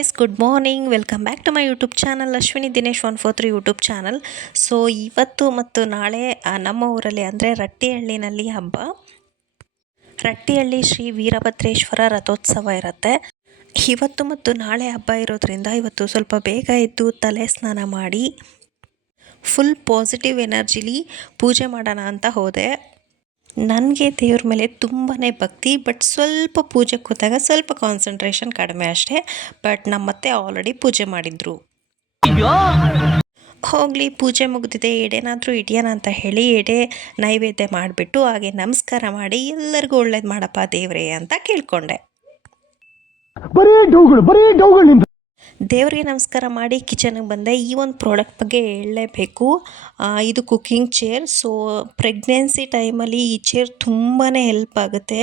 Guys, good morning. Welcome back to my YouTube channel Ashwini Dinesh 143 YouTube channel. So ಇವತ್ತು ಮತ್ತು ನಾಳೆ ನಮ್ಮ ಊರಲ್ಲಿ ಅಂದರೆ ರಟ್ಟಿಹಳ್ಳಿನಲ್ಲಿ ಹಬ್ಬ. ರಟ್ಟಿಹಳ್ಳಿ ಶ್ರೀ ವೀರಭದ್ರೇಶ್ವರ ರಥೋತ್ಸವ ಇರುತ್ತೆ. ಇವತ್ತು ಮತ್ತು ನಾಳೆ ಹಬ್ಬ ಇರೋದ್ರಿಂದ ಇವತ್ತು ಸ್ವಲ್ಪ ಬೇಗ ಎದ್ದು ತಲೆ ಸ್ನಾನ ಮಾಡಿ ಫುಲ್ ಪಾಸಿಟಿವ್ ಎನರ್ಜಿಲಿ ಪೂಜೆ ಮಾಡೋಣ ಅಂತ ಹೋದೆ. ನನಗೆ ದೇವ್ರ ಮೇಲೆ ತುಂಬಾ ಭಕ್ತಿ, ಬಟ್ ಸ್ವಲ್ಪ ಪೂಜೆಗೆ ಕೂತಾಗ ಸ್ವಲ್ಪ ಕಾನ್ಸಂಟ್ರೇಷನ್ ಕಡಿಮೆ ಅಷ್ಟೇ. ಬಟ್ ನಮ್ಮತ್ತೆ ಆಲ್ರೆಡಿ ಪೂಜೆ ಮಾಡಿದ್ರು. ಹೋಗಲಿ, ಪೂಜೆ ಮುಗಿದಿದೆ, ಎಡೆನಾದರೂ ಹಿಡಿಯೋಣ ಅಂತ ಹೇಳಿ ಎಡೆ ನೈವೇದ್ಯ ಮಾಡಿಬಿಟ್ಟು ಹಾಗೆ ನಮಸ್ಕಾರ ಮಾಡಿ ಎಲ್ಲರಿಗೂ ಒಳ್ಳೇದು ಮಾಡಪ್ಪ ದೇವ್ರೆ ಅಂತ ಕೇಳ್ಕೊಂಡೆ. ದೇವ್ರಿಗೆ ನಮಸ್ಕಾರ ಮಾಡಿ ಕಿಚನ್ಗೆ ಬಂದೆ. ಈ ಒಂದು ಪ್ರಾಡಕ್ಟ್ ಬಗ್ಗೆ ಹೇಳಲೇಬೇಕು. ಇದು ಕುಕ್ಕಿಂಗ್ ಚೇರ್. ಸೊ ಪ್ರೆಗ್ನೆನ್ಸಿ ಟೈಮಲ್ಲಿ ಈ ಚೇರ್ ತುಂಬಾ ಹೆಲ್ಪ್ ಆಗುತ್ತೆ.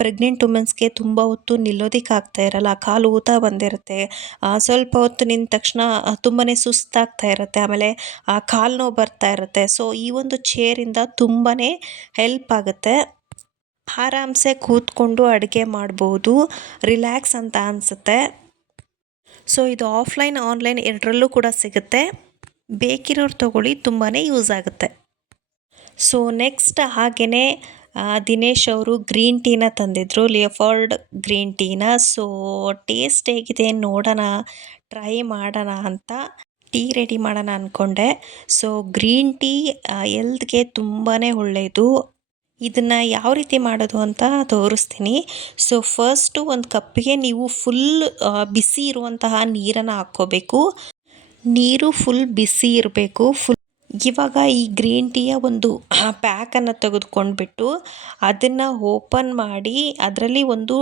ಪ್ರೆಗ್ನೆಂಟ್ ವುಮೆನ್ಸ್ಗೆ ತುಂಬ ಹೊತ್ತು ನಿಲ್ಲೋದಕ್ಕೆ ಆಗ್ತಾ ಇರಲ್ಲ, ಕಾಲು ಊತ ಬಂದಿರುತ್ತೆ, ಸ್ವಲ್ಪ ಹೊತ್ತು ನಿಂತ ತಕ್ಷಣ ತುಂಬಾ ಸುಸ್ತಾಗ್ತಾ ಇರುತ್ತೆ, ಆಮೇಲೆ ಕಾಲು ನೋವು ಬರ್ತಾ ಇರುತ್ತೆ. ಸೊ ಈ ಒಂದು ಚೇರಿಂದ ತುಂಬಾ ಹೆಲ್ಪ್ ಆಗುತ್ತೆ. ಆರಾಮ್ಸೆ ಕೂತ್ಕೊಂಡು ಅಡುಗೆ ಮಾಡ್ಬೋದು, ರಿಲ್ಯಾಕ್ಸ್ ಅಂತ ಅನಿಸುತ್ತೆ. ಸೊ ಇದು ಆಫ್ಲೈನ್ ಆನ್ಲೈನ್ ಎರಡರಲ್ಲೂ ಕೂಡ ಸಿಗುತ್ತೆ. ಬೇಕಿರೋರು ತೊಗೊಳ್ಳಿ, ತುಂಬಾ ಯೂಸ್ ಆಗುತ್ತೆ. ಸೊ ನೆಕ್ಸ್ಟ್ ಹಾಗೆಯೇ ದಿನೇಶ್ ಅವರು ಗ್ರೀನ್ ಟೀನ ತಂದಿದ್ರು, ಲಿಯೋಫಾರ್ಡ್ ಗ್ರೀನ್ ಟೀನ. ಸೊ ಟೇಸ್ಟ್ ಹೇಗಿದೆ ನೋಡೋಣ, ಟ್ರೈ ಮಾಡೋಣ ಅಂತ ಟೀ ರೆಡಿ ಮಾಡೋಣ ಅಂದ್ಕೊಂಡೆ. ಸೊ ಗ್ರೀನ್ ಟೀ ಎಲ್ತ್ಗೆ ತುಂಬಾ ಒಳ್ಳೆಯದು. ಇದನ್ನು ಯಾವ ರೀತಿ ಮಾಡೋದು ಅಂತ ತೋರಿಸ್ತೀನಿ. ಸೊ ಫಸ್ಟು ಒಂದು ಕಪ್ಪಿಗೆ ನೀವು ಫುಲ್ ಬಿಸಿ ಇರುವಂತಹ ನೀರನ್ನು ಹಾಕ್ಕೋಬೇಕು. ನೀರು ಫುಲ್ ಬಿಸಿ ಇರಬೇಕು. ಇವಾಗ ಈ ಗ್ರೀನ್ ಟೀಯ ಒಂದು ಪ್ಯಾಕನ್ನು ತೆಗೆದುಕೊಂಡ್ಬಿಟ್ಟು ಅದನ್ನು ಓಪನ್ ಮಾಡಿ ಅದರಲ್ಲಿ ಒಂದು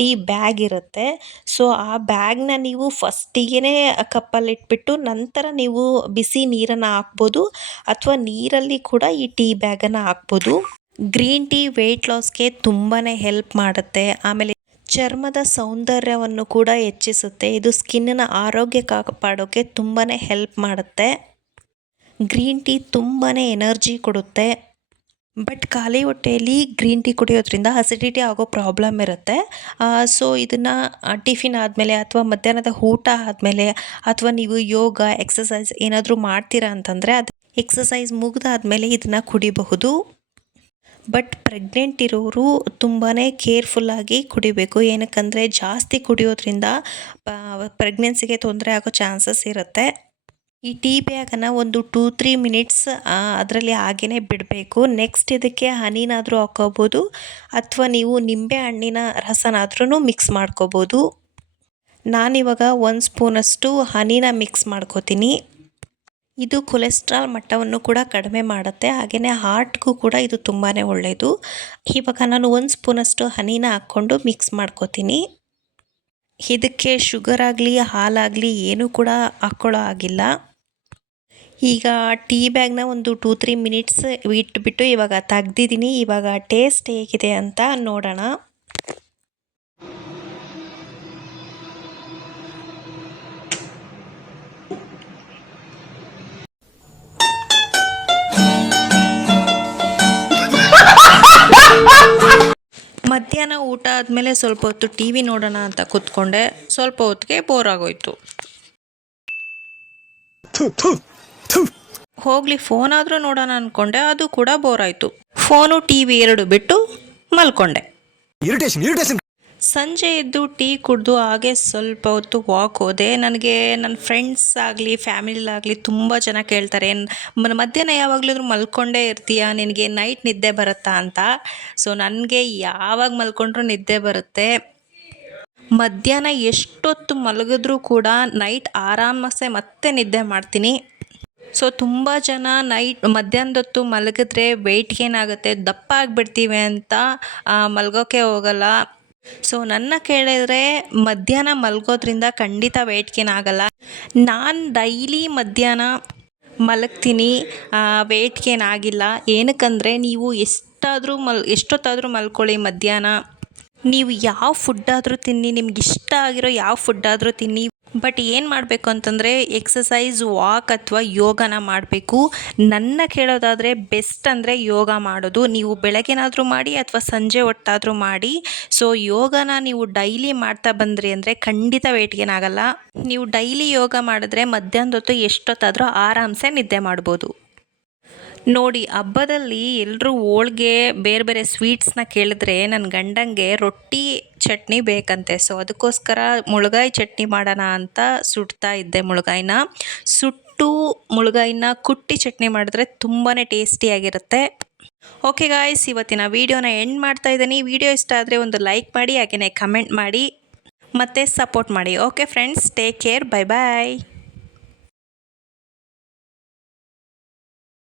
ಟೀ ಬ್ಯಾಗ್ ಇರುತ್ತೆ. ಸೊ ಆ ಬ್ಯಾಗ್ನ ನೀವು ಫಸ್ಟಿಗೆ ಕಪ್ಪಲ್ಲಿಟ್ಬಿಟ್ಟು ನಂತರ ನೀವು ಬಿಸಿ ನೀರನ್ನು ಹಾಕ್ಬೋದು, ಅಥವಾ ನೀರಲ್ಲಿ ಕೂಡ ಈ ಟೀ ಬ್ಯಾಗನ್ನು ಹಾಕ್ಬೋದು. ಗ್ರೀನ್ ಟೀ ವೆಯ್ಟ್ ಲಾಸ್ಗೆ ತುಂಬಾ ಹೆಲ್ಪ್ ಮಾಡುತ್ತೆ. ಆಮೇಲೆ ಚರ್ಮದ ಸೌಂದರ್ಯವನ್ನು ಕೂಡ ಹೆಚ್ಚಿಸುತ್ತೆ. ಇದು ಸ್ಕಿನ್ನ ಆರೋಗ್ಯ ಕಾಪಾಡೋಕ್ಕೆ ತುಂಬಾ ಹೆಲ್ಪ್ ಮಾಡುತ್ತೆ. ಗ್ರೀನ್ ಟೀ ತುಂಬಾ ಎನರ್ಜಿ ಕೊಡುತ್ತೆ. ಬಟ್ ಖಾಲಿ ಹೊಟ್ಟೆಯಲ್ಲಿ ಗ್ರೀನ್ ಟೀ ಕುಡಿಯೋದ್ರಿಂದ ಅಸಿಡಿಟಿ ಆಗೋ ಪ್ರಾಬ್ಲಮ್ ಇರುತ್ತೆ. ಸೊ ಇದನ್ನು ಟಿಫಿನ್ ಆದಮೇಲೆ ಅಥವಾ ಮಧ್ಯಾಹ್ನದ ಊಟ ಆದಮೇಲೆ ಅಥವಾ ನೀವು ಯೋಗ ಎಕ್ಸಸೈಸ್ ಏನಾದರೂ ಮಾಡ್ತೀರಾ ಅಂತಂದರೆ ಅದು ಎಕ್ಸಸೈಸ್ ಮುಗಿದಾದ್ಮೇಲೆ ಇದನ್ನು ಕುಡಿಬಹುದು. ಬಟ್ ಪ್ರೆಗ್ನೆಂಟ್ ಇರೋರು ತುಂಬಾ ಕೇರ್ಫುಲ್ಲಾಗಿ ಕುಡಿಬೇಕು. ಏನಕ್ಕಂದರೆ ಜಾಸ್ತಿ ಕುಡಿಯೋದ್ರಿಂದ ಪ್ರೆಗ್ನೆನ್ಸಿಗೆ ತೊಂದರೆ ಆಗೋ ಚಾನ್ಸಸ್ ಇರುತ್ತೆ. ಈ ಟೀ ಬ್ಯಾಗನ್ನು ಒಂದು 2-3 ಮಿನಿಟ್ಸ್ ಅದರಲ್ಲಿ ಹಾಗೇ ಬಿಡಬೇಕು. ನೆಕ್ಸ್ಟ್ ಇದಕ್ಕೆ ಹನಿನಾದರೂ ಹಾಕ್ಕೋಬೋದು, ಅಥವಾ ನೀವು ನಿಂಬೆ ಹಣ್ಣಿನ ರಸನಾದ್ರೂ ಮಿಕ್ಸ್ ಮಾಡ್ಕೋಬೋದು. ನಾನಿವಾಗ 1 ಸ್ಪೂನಷ್ಟು ಹನಿನ ಮಿಕ್ಸ್ ಮಾಡ್ಕೋತೀನಿ. ಇದು ಕೊಲೆಸ್ಟ್ರಾಲ್ ಮಟ್ಟವನ್ನು ಕೂಡ ಕಡಿಮೆ ಮಾಡುತ್ತೆ, ಹಾಗೆಯೇ ಹಾರ್ಟ್ಗೂ ಕೂಡ ಇದು ತುಂಬಾ ಒಳ್ಳೆಯದು. ಇವಾಗ ನಾನು 1 ಸ್ಪೂನಷ್ಟು ಹನಿನ ಹಾಕ್ಕೊಂಡು ಮಿಕ್ಸ್ ಮಾಡ್ಕೋತೀನಿ. ಇದಕ್ಕೆ ಶುಗರ್ ಆಗಲಿ ಹಾಲಾಗಲಿ ಏನೂ ಕೂಡ ಹಾಕ್ಕೊಳ್ಳೋ ಆಗಿಲ್ಲ. ಈಗ ಟೀ ಬ್ಯಾಗ್ನ ಒಂದು 2-3 ಮಿನಿಟ್ಸ್ ಇಟ್ಬಿಟ್ಟು ಇವಾಗ ತೆಗ್ದಿದ್ದೀನಿ. ಇವಾಗ ಟೇಸ್ಟ್ ಹೇಗಿದೆ ಅಂತ ನೋಡೋಣ. ಮಧ್ಯಾಹ್ನ ಊಟ ಆದಮೇಲೆ ಸ್ವಲ್ಪ ಹೊತ್ತು ಟಿ ವಿ ನೋಡೋಣ ಅಂತ ಕೂತ್ಕೊಂಡೆ. ಸ್ವಲ್ಪ ಹೊತ್ತಿಗೆ ಬೋರ್ ಆಗೋಯ್ತು. ಹೋಗಲಿ, ಫೋನ್ ಆದರೂ ನೋಡೋಣ ಅಂದ್ಕೊಂಡೆ, ಅದು ಕೂಡ ಬೋರ್ ಆಯಿತು. ಫೋನು ಟಿ ವಿ ಎರಡು ಬಿಟ್ಟು ಮಲ್ಕೊಂಡೆ. ಸಂಜೆ ಎದ್ದು ಟೀ ಕುಡಿದು ಹಾಗೆ ಸ್ವಲ್ಪ ಹೊತ್ತು ವಾಕ್ ಹೋದೆ. ನನಗೆ ನನ್ನ ಫ್ರೆಂಡ್ಸ್ ಆಗಲಿ ಫ್ಯಾಮಿಲಿಲಾಗಲಿ ತುಂಬ ಜನ ಕೇಳ್ತಾರೆ, ಮಧ್ಯಾಹ್ನ ಯಾವಾಗಲೂ ಮಲ್ಕೊಂಡೇ ಇರ್ತೀಯ, ನಿನಗೆ ನೈಟ್ ನಿದ್ದೆ ಬರುತ್ತಾ ಅಂತ. ಸೊ ನನಗೆ ಯಾವಾಗ ಮಲ್ಕೊಂಡ್ರೂ ನಿದ್ದೆ ಬರುತ್ತೆ. ಮಧ್ಯಾಹ್ನ ಎಷ್ಟೊತ್ತು ಮಲಗಿದ್ರೂ ಕೂಡ ನೈಟ್ ಆರಾಮಸೆ ಮತ್ತೆ ನಿದ್ದೆ ಮಾಡ್ತೀನಿ. ಸೊ ತುಂಬ ಜನ ಮಧ್ಯಾಹ್ನದೊತ್ತು ಮಲಗಿದ್ರೆ ವೆಯ್ಟ್ ಗೇನ್ ಆಗುತ್ತೆ, ದಪ್ಪ ಆಗಿಬಿಡ್ತೀವಿ ಅಂತ ಮಲ್ಗೋಕ್ಕೆ ಹೋಗಲ್ಲ. ಸೊ ನನ್ನ ಕೇಳಿದರೆ ಮಧ್ಯಾಹ್ನ ಮಲಗೋದ್ರಿಂದ ಖಂಡಿತ ವೆಯ್ಟ್ ಗೇನ್ ಆಗಲ್ಲ. ನಾನು ಡೈಲಿ ಮಧ್ಯಾಹ್ನ ಮಲಗ್ತೀನಿ, ವೆಯ್ಟ್ ಗೇನ್ ಆಗಿಲ್ಲ. ಏನಕ್ಕಂದರೆ ನೀವು ಎಷ್ಟೊತ್ತಾದರೂ ಮಲ್ಕೊಳ್ಳಿ, ಮಧ್ಯಾಹ್ನ ನೀವು ಯಾವ ಫುಡ್ಡಾದರೂ ತಿನ್ನಿ, ನಿಮ್ಗೆ ಇಷ್ಟ ಆಗಿರೋ ಯಾವ ಫುಡ್ಡಾದರೂ ತಿನ್ನಿ, ಬಟ್ ಏನು ಮಾಡಬೇಕು ಅಂತಂದರೆ ಎಕ್ಸಸೈಸ್ ವಾಕ್ ಅಥವಾ ಯೋಗನ ಮಾಡಬೇಕು. ನನ್ನ ಕೇಳೋದಾದರೆ ಬೆಸ್ಟ್ ಅಂದರೆ ಯೋಗ ಮಾಡೋದು. ನೀವು ಬೆಳಗ್ಗೆನಾದರೂ ಮಾಡಿ ಅಥವಾ ಸಂಜೆ ಹೊತ್ತಾದರೂ ಮಾಡಿ. ಸೊ ಯೋಗನ ನೀವು ಡೈಲಿ ಮಾಡ್ತಾ ಬಂದ್ರಿ ಅಂದರೆ ಖಂಡಿತ ವೆಯ್ಟ್ ಗೇನ್ ಆಗಲ್ಲ. ನೀವು ಡೈಲಿ ಯೋಗ ಮಾಡಿದ್ರೆ ಮಧ್ಯಾಹ್ನದ ಹೊತ್ತು ಎಷ್ಟೊತ್ತಾದರೂ ಆರಾಮ್ಸೆ ನಿದ್ದೆ ಮಾಡ್ಬೋದು. ನೋಡಿ, ಹಬ್ಬದಲ್ಲಿ ಎಲ್ಲರೂ ಹೋಳ್ಗೆ ಬೇರೆ ಬೇರೆ ಸ್ವೀಟ್ಸ್ನ ಕೇಳಿದ್ರೆ ನನ್ನ ಗಂಡಂಗೆ ರೊಟ್ಟಿ ಚಟ್ನಿ ಬೇಕಂತೆ. ಸೊ ಅದಕ್ಕೋಸ್ಕರ ಮುಳ್ಗಾಯಿ ಚಟ್ನಿ ಮಾಡೋಣ ಅಂತ ಸುಡ್ತಾ ಇದ್ದೆ ಮುಳ್ಗಾಯಿನ. ಸುಟ್ಟು ಮುಳ್ಗಾಯಿನ ಕುಟ್ಟಿ ಚಟ್ನಿ ಮಾಡಿದ್ರೆ ತುಂಬಾ ಟೇಸ್ಟಿಯಾಗಿರುತ್ತೆ. ಓಕೆ ಗಾಯ್ಸ್, ಇವತ್ತಿನ ವೀಡಿಯೋನ ಎಂಡ್ ಮಾಡ್ತಾ ಇದ್ದೀನಿ. ವಿಡಿಯೋ ಇಷ್ಟ ಆದರೆ ಒಂದು ಲೈಕ್ ಮಾಡಿ, ಹಾಗೆಯೇ ಕಮೆಂಟ್ ಮಾಡಿ ಮತ್ತು ಸಪೋರ್ಟ್ ಮಾಡಿ. Okay friends, take care, bye ಬಾಯ್.